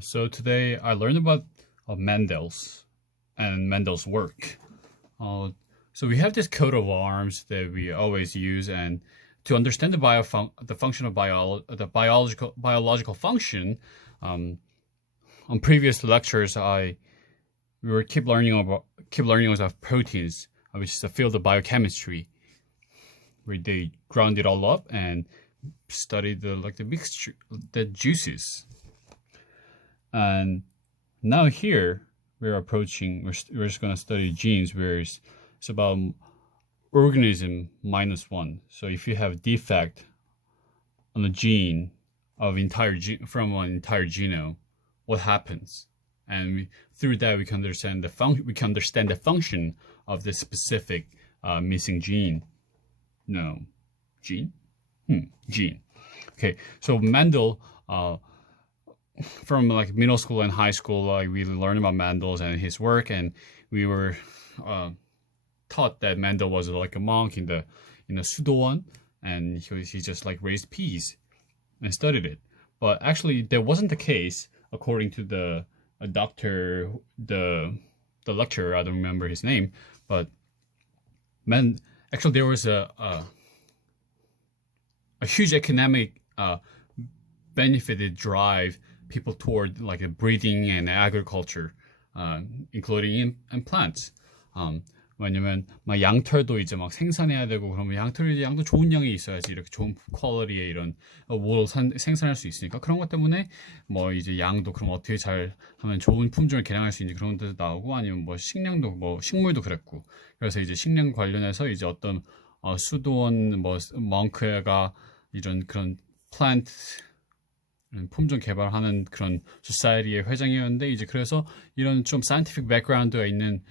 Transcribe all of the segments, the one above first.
So today I learned about Mendel's work. So we have this coat of arms that we always use, and to understand the function of the biological function. On previous lectures, we keep learning about proteins, which is the field of biochemistry, where they ground it all up and study the mixture, the juices. And now here we're just going to study genes, where it's about organism -1. So if you have defect on the gene from an entire genome, what happens? And through that we can understand the function of the specific missing gene. No, gene. Gene. Okay, so Mendel, from middle school and high school, we learned about Mendel's and his work, and we were taught that Mendel was like a monk in the Sudowan, and he just raised peas and studied it. But actually, that wasn't the case, according to the lecturer. I don't remember his name, but actually there was a huge economic benefit that drive people toward breeding and agriculture, including in plants. 왜냐면 양털도 이제 생산해야 되고, 그러면 양도 좋은 양이 있어야지 이렇게 좋은 퀄리티의 이런 뭘 생산할 수 있으니까, 그런 것 때문에 이제 양도 그럼 어떻게 잘 하면 좋은 품종을 개량할 수 있는지 그런 데도 나오고, 아니면 식물도 그랬고. 그래서 이제 식량 관련해서 이제 어떤 수도원 멍크가 이런 그런 플랜트 품종 개발하는 그런 소사이티의 회장이었는데, 이제 그래서 이런 좀 사이언티픽 백그라운드가 있는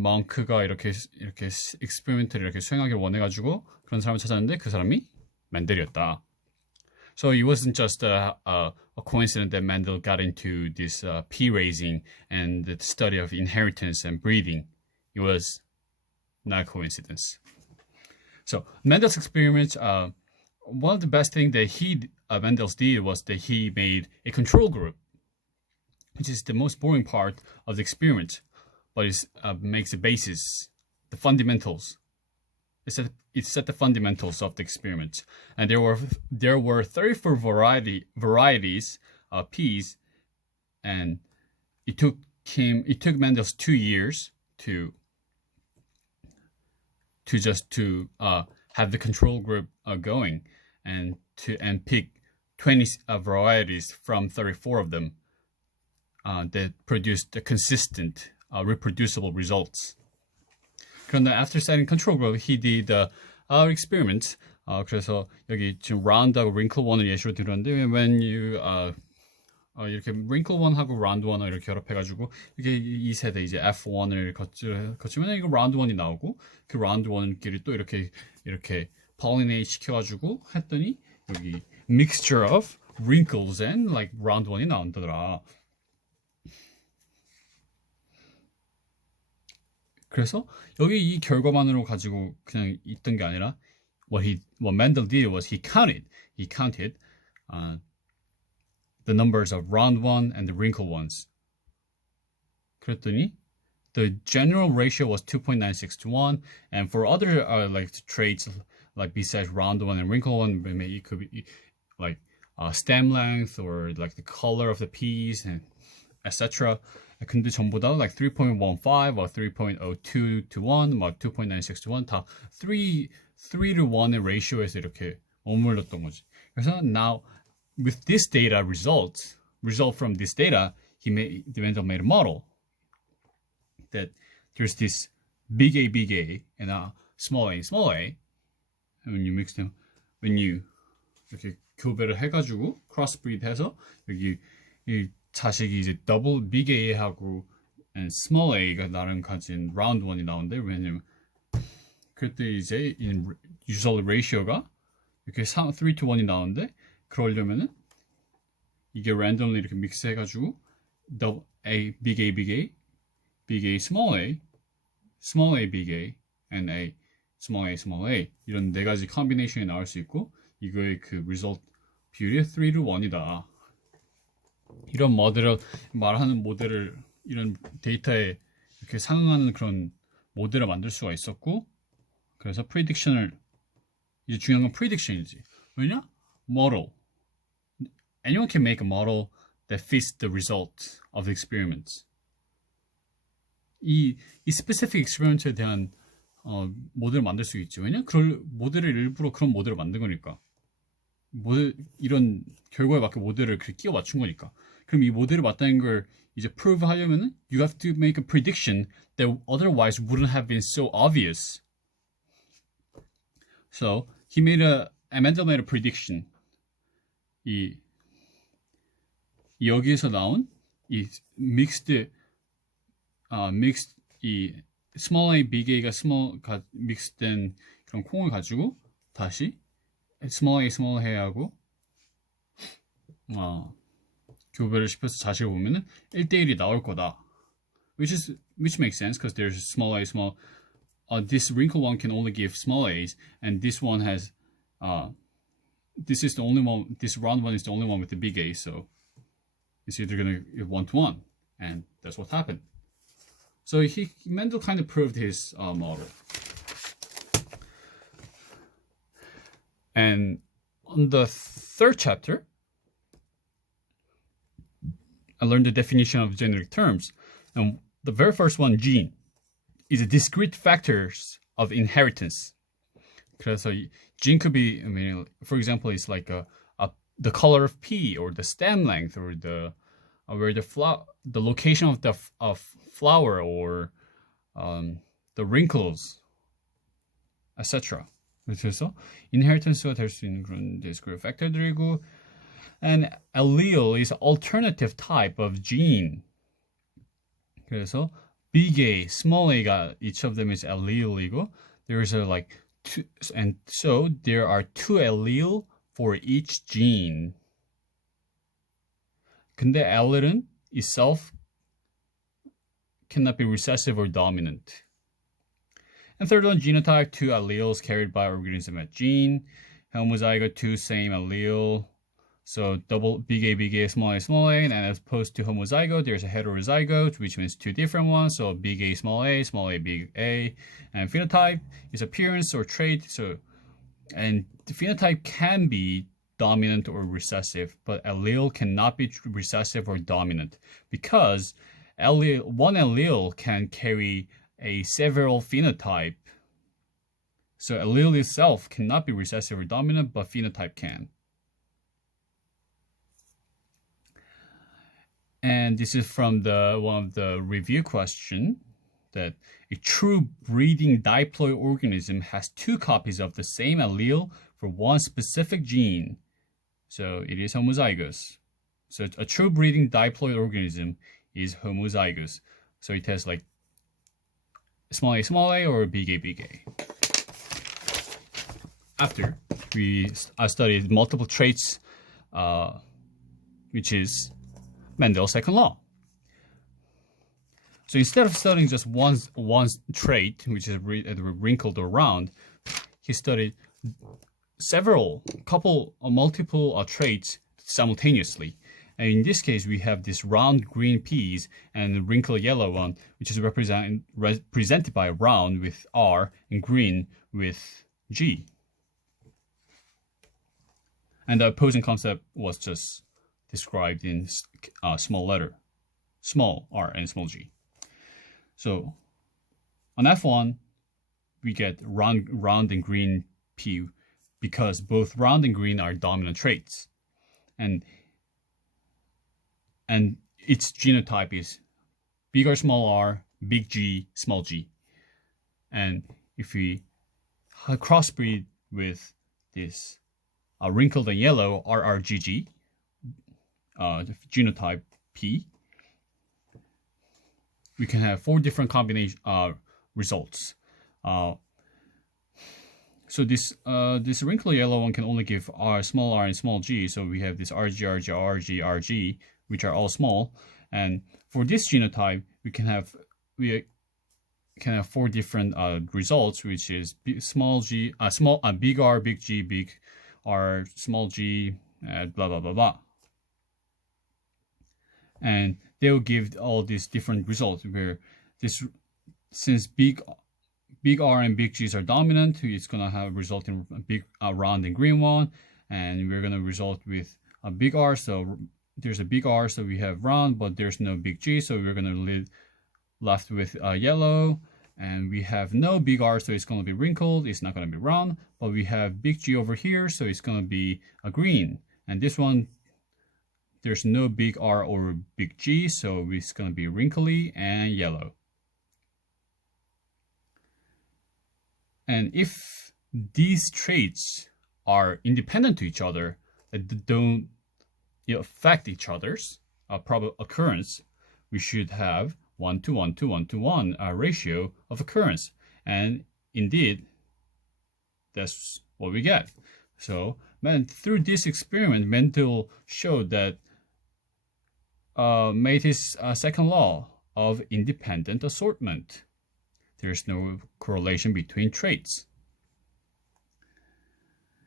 멍크가 이렇게 익스페리멘트를 이렇게 수행하기를 원해가지고 그런 사람을 찾았는데, 그 사람이 멘델이었다. So it wasn't just a coincidence that Mendel got into this pea raising and the study of inheritance and breeding. It was not a coincidence. So Mendel's experiments, one of the best things that Mendel did was that he made a control group, which is the most boring part of the experiment, but it makes the basis, the fundamentals. It set the fundamentals of the experiment. And there were 34 varieties of peas, and it took Mendel's 2 years to have the control group going, and pick 20 varieties from 34 of them that produced the consistent reproducible results. 그런데 after setting control group, he did our experiments. 그래서 여기 지금 round하고 wrinkle 1을 예시로 들었는데, when you 이렇게 wrinkle 1하고 round 1을 이렇게 결합해가지고 이게 이 세대 이제 F1을 거치면 이거 round 1이 나오고, 그 round 1끼리 또 이렇게 pollinate 시켜가지고 했더니 여기 mixture of wrinkles and round 1이 나온다더라. 그래서 여기 이 결과만으로 가지고 그냥 있던 게 아니라, what Mendel did was he counted the numbers of round 1 and the wrinkle ones. 그랬더니 the general ratio was 2.96 to 1, and for other traits besides round 1 and wrinkle 1, maybe it could be stem length or the color of the peas and etc. 근데 전부 다 3.15 or 3.02 to 1, 2.96 to 1, 다 3 to 1의 ratio에서 이렇게 머물렀던 거지. 그래서 now with this data result from this data, Mendel made a model that there's this big A and a small a, and when you mix them, when you 이렇게 교배를 해가지고 crossbreed 해서 여기 이 자식이 이제 big A하고 and small a가 나름 가진 round 1이 나오는데, 왜냐면 그때 이제 usual ratio가 이렇게 3 to 1이 나오는데, 그러려면은 이게 randomly 이렇게 믹스 해가지고 big A, small a, big A, and A, small a 이런 네 가지 컨비네이션이 나올 수 있고, 이거의 그 result 비율이 3 to 1이다. 이런 모델을 말하는 모델을 이런 데이터에 이렇게 상응하는 그런 모델을 만들 수가 있었고, 그래서 prediction을 이제 중요한 건 prediction이지. 왜냐? model. Anyone can make a model that fits the result of the experiments. 이 specific experiment에 대한 모델을 만들 수 있지. 왜냐? 그럴 모델을 일부러 그런 모델을 만든 거니까. 모델 이런 결과에 맞게 모델을 그렇게 끼워 맞춘 거니까. 그럼 이 모델을 맞다는 걸 이제 prove 하려면은 you have to make a prediction that otherwise wouldn't have been so obvious. So Mendel made a prediction. 여기에서 나온 이 mixed 이 small a, big a가 mixed된 그런 콩을 가지고 다시 small a하고 교배를 시켜서 자식을 보면은 1대1이 나올 거다. Which makes sense because there's small a, this wrinkle one can only give small a's, and this one has this is the only one. This round one is the only one with the big a, so it's either gonna give 1-to-1, and that's what happened. So Mendel kind of proved his model. And on the third chapter, I learned the definition of generic terms. And the very first one, gene, is a discrete factors of inheritance. So gene could be, I mean, for example, it's like the color of pea, or the stem length, or the location of the flower, or the wrinkles, etc. 그래서 inheritance가 될 수 있는 그런 discrete factor들이고, and allele is alternative type of gene. 그래서 big A, small a가 each of them is allele이고, there's two, and so there are 2 allele for each gene. 근데 allele itself cannot be recessive or dominant. And third one, genotype, 2 alleles carried by organism at gene. Homozygote, 2 same allele. So double big A, small a, and as opposed to homozygote, there's a heterozygote, which means 2 different ones. So big A, big A. And phenotype is appearance or trait. And the phenotype can be dominant or recessive, but allele cannot be recessive or dominant, because one allele can carry several phenotype. So allele itself cannot be recessive or dominant, but phenotype can. And this is from one of the review question, that a true breeding diploid organism has 2 copies of the same allele for one specific gene. So it is homozygous. So a true breeding diploid organism is homozygous. So it has like small a, or big A. After I studied multiple traits, which is Mendel's second law. So instead of studying just one trait, which is wrinkled or round, he studied multiple traits simultaneously. And in this case, we have this round green peas and the wrinkled yellow one, which is represented by round with R and green with G. And the opposing concept was just described in small r and small g. So on F1, we get round and green P, because both round and green are dominant traits. And its genotype is big R, small r, big G, small g. And if we crossbreed with this wrinkled and yellow RRGG, genotype P, we can have 4 different combination results. So this wrinkled yellow one can only give small r and small g. So we have this RG, which are all small. And for this genotype, we can have 4 different results, which is big R, big G, big R, small g, blah blah blah blah. and they'll give all these different results where since big R and big G's are dominant, it's gonna have result in a big round and green one, and we're gonna result with a big R. So there's a big R, so we have round, but there's no big G, so we're gonna left with yellow. And we have no big R, so it's gonna be wrinkled. It's not gonna be round, but we have big G over here, so it's gonna be a green. And this one, there's no big R or big G, so it's gonna be wrinkly and yellow. And if these traits are independent to each other, that don't affect each other's probable occurrence, we should have 1 to 1 to 1 to 1 ratio of occurrence. And indeed, that's what we get. So through this experiment, Mendel showed that made his second law of independent assortment. There's no correlation between traits.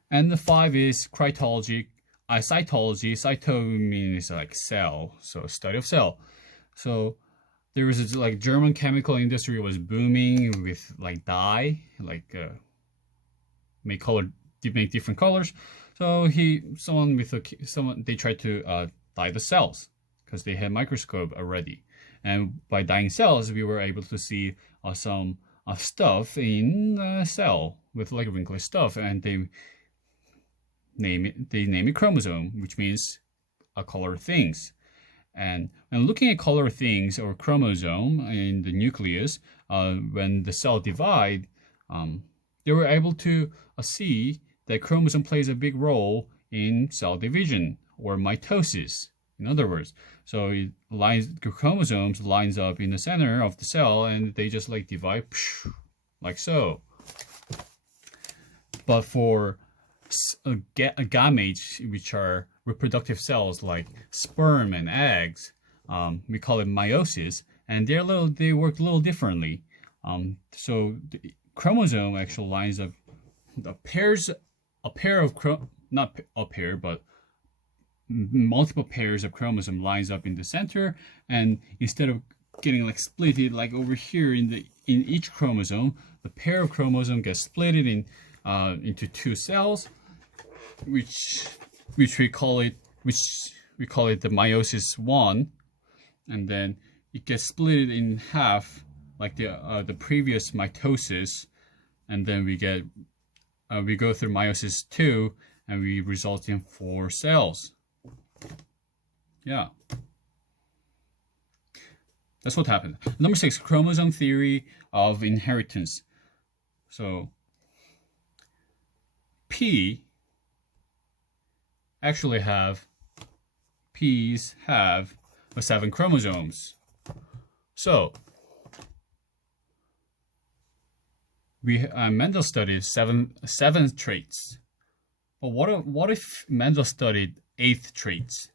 And the 5 is cytology. Cytology. Cyto means like cell, so study of cell. So there was this, like, German chemical industry was booming with like dye, like make different colors. So they tried to dye the cells because they had microscope already. And by dyeing cells, we were able to see some stuff in a cell with like wrinkly stuff, and they name it chromosome, which means color things. And looking at color things or chromosome in the nucleus, when the cell divide, they were able to see that chromosome plays a big role in cell division or mitosis. In other words, so the chromosomes lines up in the center of the cell, and they just like divide like so. But for gametes, which are reproductive cells like sperm and eggs, we call it meiosis, and they work a little differently. So the chromosome actually lines up multiple pairs of chromosome lines up in the center, and instead of getting like splitted like over here in each chromosome, the pair of chromosome gets splitted into 2 cells, which we call it the meiosis 1, and then it gets split in half like the previous mitosis, and then we go through meiosis 2, and we result in 4 cells. Yeah, that's what happened. Number 6, chromosome theory of inheritance. So P's have 7 chromosomes. So Mendel studied seven traits. But what if Mendel studied 8 traits?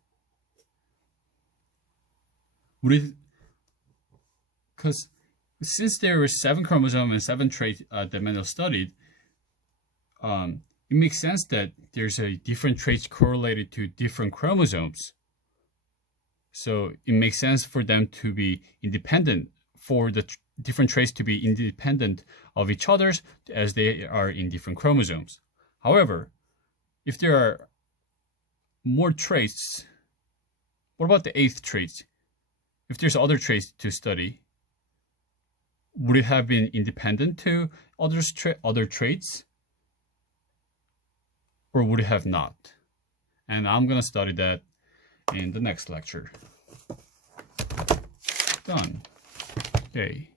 Because since there were 7 chromosomes and 7 traits that Mendel studied, it makes sense that there's a different traits correlated to different chromosomes. So it makes sense for them to be independent, for the different traits to be independent of each other's as they are in different chromosomes. However, if there are more traits, what about the 8th trait? If there's other traits to study, would it have been independent to other traits? Or would it have not? And I'm going to study that in the next lecture. Done. Okay.